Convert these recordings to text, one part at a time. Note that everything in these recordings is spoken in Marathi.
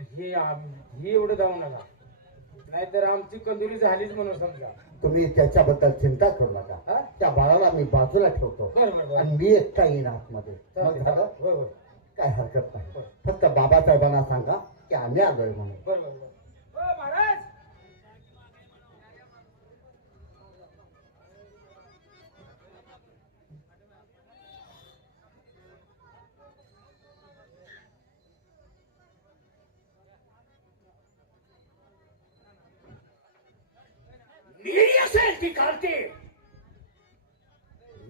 हे आम- हे एवढं जाऊ नका. नाहीतर आमची कंदुरी झालीच म्हणून समजा. तुम्ही त्याच्याबद्दल चिंता करू नका. हा? त्या बाळाला मी बाजूला ठेवतो. बरं बरं बरं. आणि मी एकटा येईन आतमध्ये. मग झालं? होय काय हरकत नाही. फक्त बाबासाहेबांना सांगा की आम्ही आलोय म्हणून. बरं बरं बरं. ती कार्ते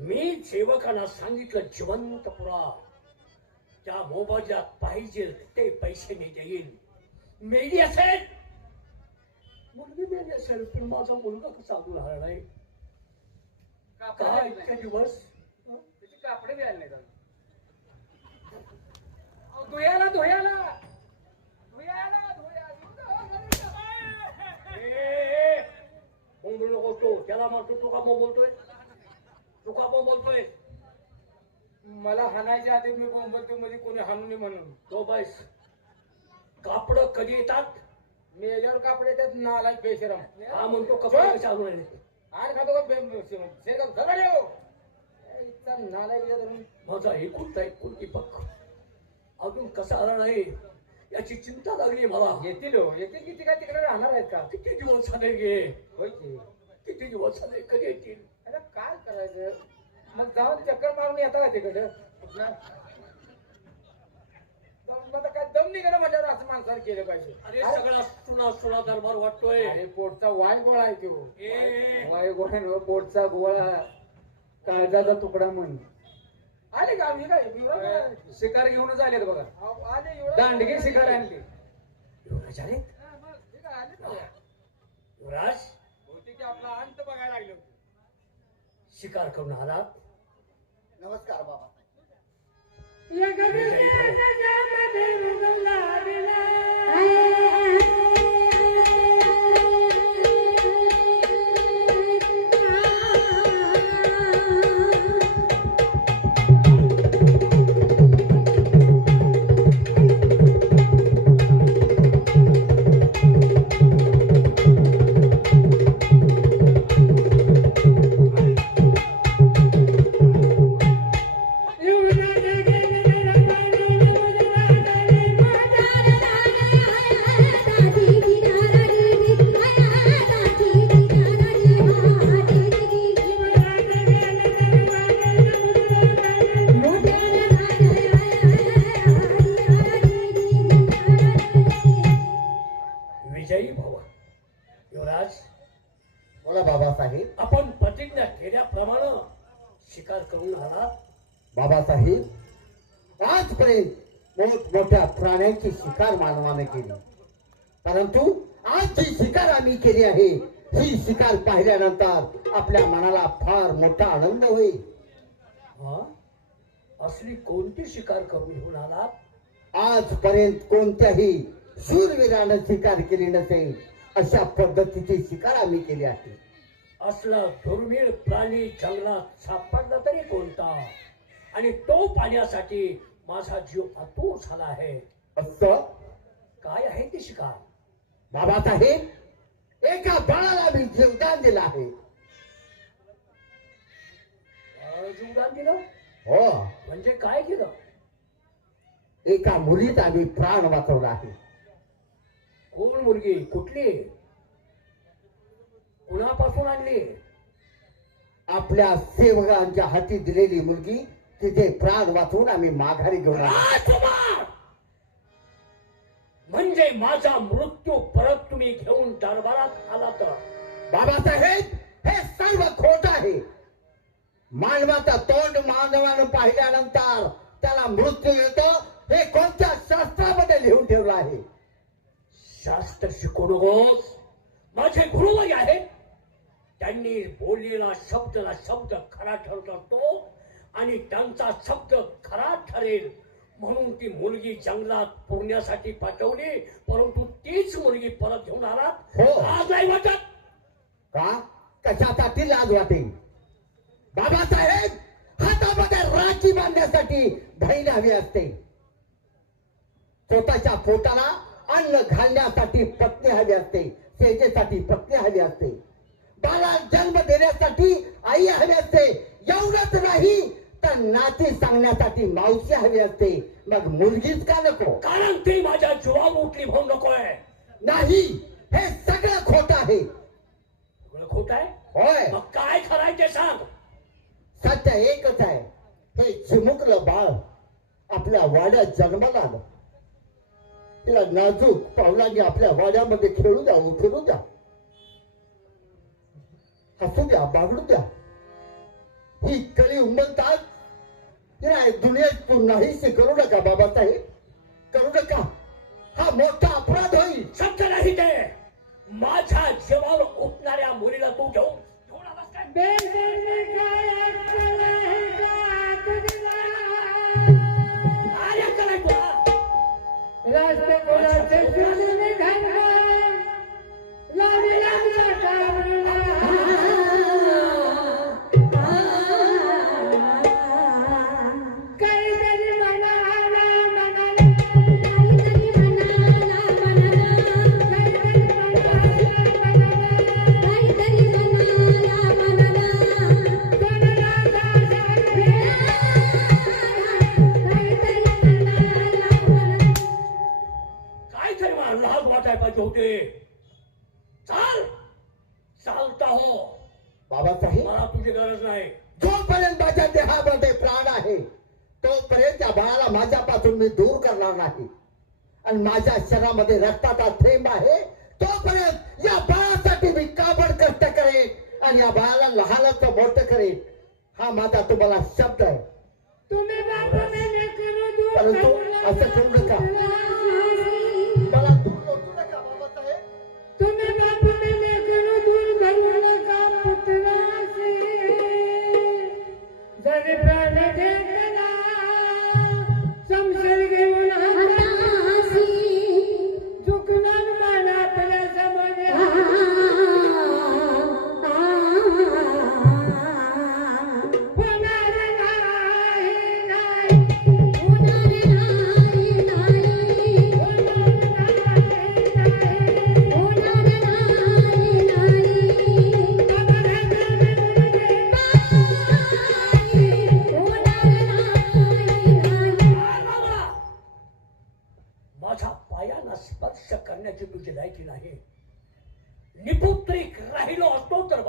मी सेवकांना सांगितलं जिवंत पुरा. त्या मोबदल्यात पाहिजे ते पैसे मी देईन. मेली असेल. मुलगी मेली असेल पण माझा मुलगा कसा अजून नाही? काय इतके दिवस? कापडे द्यायला नाही धुयाला धुयाला धुयाला ए, बोंबलू नको तो. त्याला म्हणतो तू का बोलतोय तू का बोलतोय मला हाणायच्या आधी मी बोंबलतो मध्ये कोणी हाणू नये म्हणून. तो बैस. कापड कधी येतात? मेल्यावर कापडे त्यात नाला बेशरम. हा म्हणतो कपडे कसे आणून राहिले? आणि खातो का बे- शे- शेगाव धरा रे हो. इतका आहे एक दीपक अजून कसा आला नाही? याची चिंता लागली मला. येतील हो. येतील की तिकडे तिकडे राहणार आहेत का? किती दिवस झाले गे? होय की. किती दिवस झाले? कधी येतील? अरे काय करायचं? मग जाऊन चक्कर मारून येता का तिकडं? काय दम असं माणसाला केलं पाहिजे. अरे सगळा सुना सुना दरबार वाटतोय. अरे पोटचा वाय गोळा आहे तो. ए. वाय गोळा नव्ह, पोटचा गोळा. काळजाचा तुकडा म्हण. आले का आम्ही काय? शिकार घेऊनच आले बघा. आले दांडगी शिकार आणली. युवराज आले आले. युवराज? बहुतेक आपला अंत बघायला लागलो शिकार करून आलात नमस्कार बाबा. शिकार करून आलात बाबासाहेब आजपर्यंत मोठमोठ्या प्राण्यांची शिकार मानवाने केली. परंतु आज जी शिकार आम्ही केली आहे ही शिकार पाहिल्यानंतर आपल्या मनाला फार मोठा आनंद होईल. असली कोणती शिकार करून घेऊन आलात आजपर्यंत कोणत्याही शूरवीरानं शिकार केली नसेल अशा पद्धतीची शिकार आम्ही केली आहे. असला दुर्मिळ प्राणी जंगलात सापडला तरी कोणता? आणि तो पाण्यासाठी माझा जीव आतूर झाला आहे. असं? काय आहे ती शिकार? बाबासाहेब एका बाळाला मी जीवदान दिलं आहे. जीवदान दिलं? हो. म्हणजे काय केलं? एका मुलीचा मी प्राण वाचवला आहे. कोण मुलगी? कुठली? कुणापासून आणली? आपल्या सेवकांच्या हाती दिलेली मुलगी तिचे प्राण वाचवून आम्ही माघारी घेऊन आलो. राजकुमार! म्हणजे माझा मृत्यू परत तुम्ही घेऊन दरबारात आला तर? बाबासाहेब हे सर्व खोट आहे. मानवाचा तोंड मानवानं पाहिल्यानंतर त्याला मृत्यू येतो हे कोणत्या शास्त्रामध्ये लिहून ठेवलं आहे? शास्त्र शिकू नकोस. माझे गुरुवाई आहेत. त्यांनी बोललेला शब्दला शब्द खरा ठरतो आणि त्यांचा शब्द खरा ठरेल म्हणून ती मुलगी जंगलात पुरण्यासाठी पाठवली परंतु तीच मुलगी परत घेऊन आलात. हो. आज नाही वाटत. का? कशासाठी लाज वाटेल बाबासाहेब हातामध्ये राखी बांधण्यासाठी बहीण हवी असते. स्वतःच्या पोटाला अन्न घालण्यासाठी पत्नी हवी असते. सेजेसाठी पत्नी हवी असते. बाला जन्म देण्यासाठी आई हवी असते. एवढंच नाही तर नाती सांगण्यासाठी मावशी हवी असते. मग मुलगीच का नको? कारण ती माझ्या जीवावर उठली भाऊ नकोय. नाही हे सगळं खोट आहे. सगळं खोट आहे? होय. मग काय खराय ते सांग. सत्य एकच आहे. हे चिमुकलं बाळ आपल्या वाड्यात जन्माला आलं. तिला नाजूक पावलांनी आपल्या वाड्यामध्ये खेळू द्या उठू द्या. हसू द्या बागडू द्या? ही कळी उमलतात? दुनियेत तू नाहीशी करू नका बाबासाहेब. करू नका. हा मोठा अपराध होईल. शब्द नाही ते. माझ्या जीवावर उठणाऱ्या मुलीला तू घेऊन घेऊन होते चाल चालता हो। बाबासाहेब मला तुझी गरज नाही. जोपर्यंत माझ्या देहामध्ये प्राण आहे तोपर्यंत त्या बाळाला माझ्यापासून मी दूर करणार नाही. आणि माझ्या शरीरामध्ये रक्ताचा थेंब आहे तोपर्यंत या बाळासाठी मी काबड कष्ट करेन आणि या बाळाला लहानाचं मोठं करेन. हा माझा तुम्हाला शब्द आहे. परंतु असं करू नका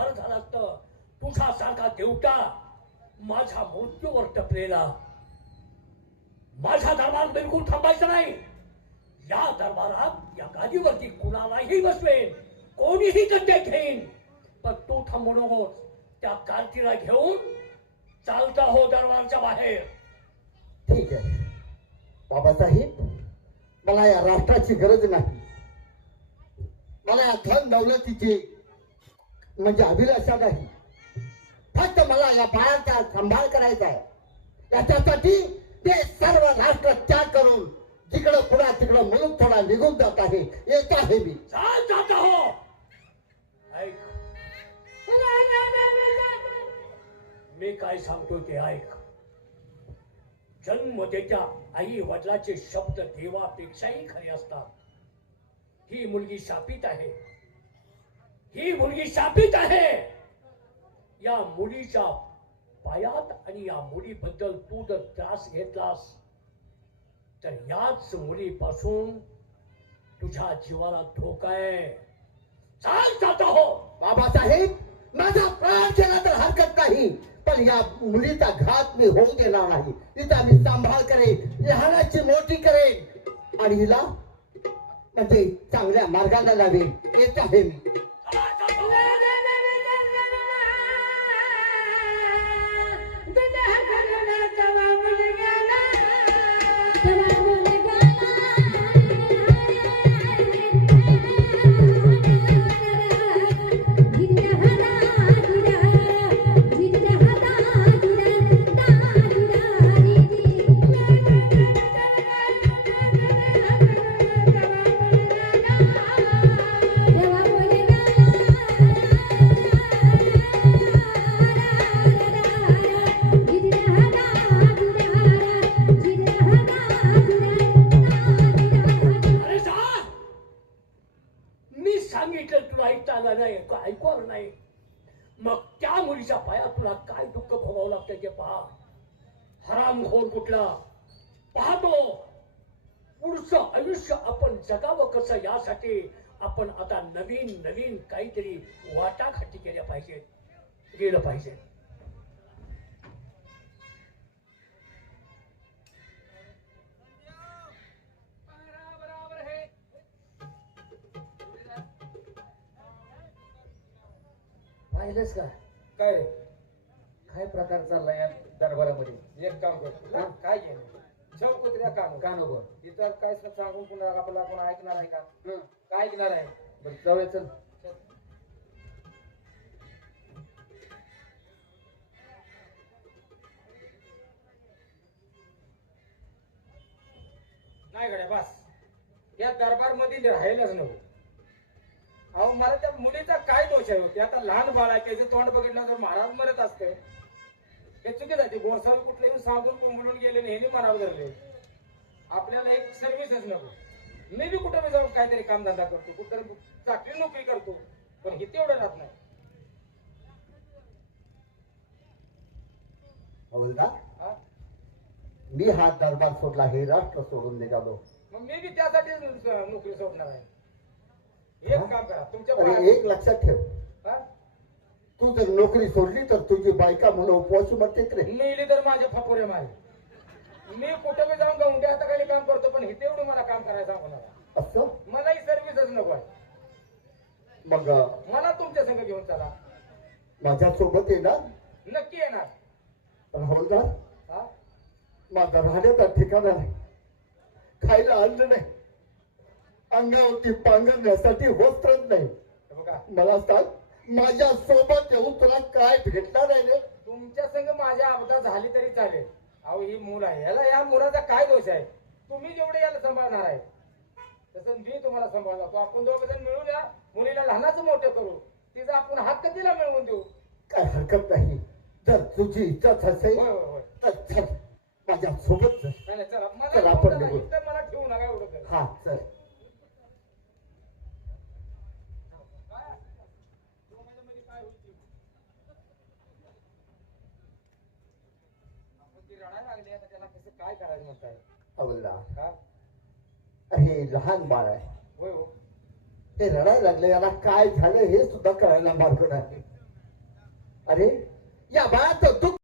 बरं झालं असतं. तुझ्यासारखा देवता माझ्या मृत्यूवर टपलेला. माझा दरबार बिलकुल थांबायचा नाही. या दरबारात या गादीवरती कुणालाही बसवेन कोणीही गद्दे घेईन. पण तू थांबू नकोस. त्या कार्तीला घेऊन चालता हो दरबारच्या बाहेर. ठीक आहे. बाबासाहेब मला या राष्ट्राची गरज नाही. मला या धन दौलतीची म्हणजे अभिलाषा नाही. फक्त मला या बाळाचा सांभाळ करायचा आहे. याच्यासाठी ते सर्व राष्ट्र त्याग करून जिकडं पुढा तिकडं मुलूक थोडा निघून जात आहे येत आहे मी. चाल हो. ऐक. मी काय सांगतो ते ऐक. जन्म त्याच्या आई वडिलाचे शब्द देवापेक्षाही खरे असतात. ही मुलगी शापित आहे. ही मुलगी शापित आहे. या मुलीच्या पायात आणि या मुलीबद्दल तू जर त्रास घेतलास तर याच मुलीपासून तुझ्या जीवाला धोका आहे. चाल जाता हो. बाबासाहेब माझा प्राण केला तर हरकत नाही पण या मुलीचा घात मी होऊ देणार नाही. तिचा मी सांभाळ करेन लहानाची मोठी करेन. आणि हिला म्हणजे चांगल्या मार्गाला लावेन. येत आहे मी. तुला ऐकता आला नाही ऐकू आलं नाही. मग त्या मुलीच्या पाया तुला काय दुःख भोगावं लागतं ते पहा. हरामखोर कुठला? पाहतो पुढचं आयुष्य आपण जगावं कसं यासाठी आपण आता नवीन नवीन काहीतरी वाटाघाटी केल्या पाहिजेत गेलं पाहिजे पाहिलंच का? काय रे? काय प्रकार चाललाय या दरबारामध्ये? एक काम करतो. हा? काय घेणं ठेव कुत्र्या काम कानोबर इतर काय सांगून पुन्हा आपलं आपण ऐकणार आहे का. काय ऐकणार आहे? बरं जाऊया चल. नाही गड्या बस. या दरबारमध्ये राहिलंच नको. अहो मला त्या मुलीचा काय दोष आहे हो? ते आता लहान बाळ आहे त्याचे तोंड बघितलं तर महाराज मरत असते. हे चुकीच आहे ते गोसावी कुठले येऊन सांगून कोंबडून गेले हे म्हणावं धरले. आपल्याला एक सर्व्हिसच नको. मी बी कुठं बी जाऊन काहीतरी कामधंदा करतो कुठं चाकरी नोकरी करतो पण हे तेवढं राहत नाही. हा? मी हा दरबार सोडला हे राष्ट्र सोडून निघालो. मग मी बी त्यासाठी नोकरी सोडणार आहे. एक हा? काम करा तुमच्या अरे एक लक्षात ठेव. हा? तू जर नोकरी सोडली तर तुझी बायका म्हणून उपवास मरते रे. नेली तर माझे फापोरे मारे. मी कुठं बी जाऊन गावंडे आता काही काम करतो पण हे तेवढं मला काम करायचं सांगणार असं? मला ही सर्व्हिसच नको आहे. मग अं, मला तुमच्या संग घेऊन चला. माझ्या सोबत येणार? नक्की येणार. पण हवलदार हा? माझा राहण्याचा ठिकाणा नाही. खायला अन्न नाही. अंगावरती पांघरण्यासाठी वस्त्रच नाही. बघा मला सांग माझ्या सोबत येऊन तुला काय भेटणार आहे रे? तुमच्या संग माझ्या अपघात झाली तरी चालेल. अहो ही मूल आहे. याला या मुलाचा काय दोष आहे? तुम्ही जेवढे याला सांभाळणार आहे तसं मी तुम्हाला सांभाळणार तो आपण दोघ जण मिळून या. मुलीला लहानाचं मोठं करू. तिचा आपण हक्क तिला मिळवून देऊ? काय हरकत नाही. जर तुझी इच्छाच असेल होय होय होय. तर चल. माझ्या सोबत चल. नाही, नाही, चला. मला चला, आपण. निघू. मला ठेवू नका एवढं. हा चल आपण ती रडायला लागली आता त्याला कसं काय करायचं म्हणताय? हवलदार का हे लहान बाळ आहे. होय हो. ते रडायला लागले याला काय झालं हे सुद्धा कळायला मार्ग नाही. अरे या बाळाचं दुःख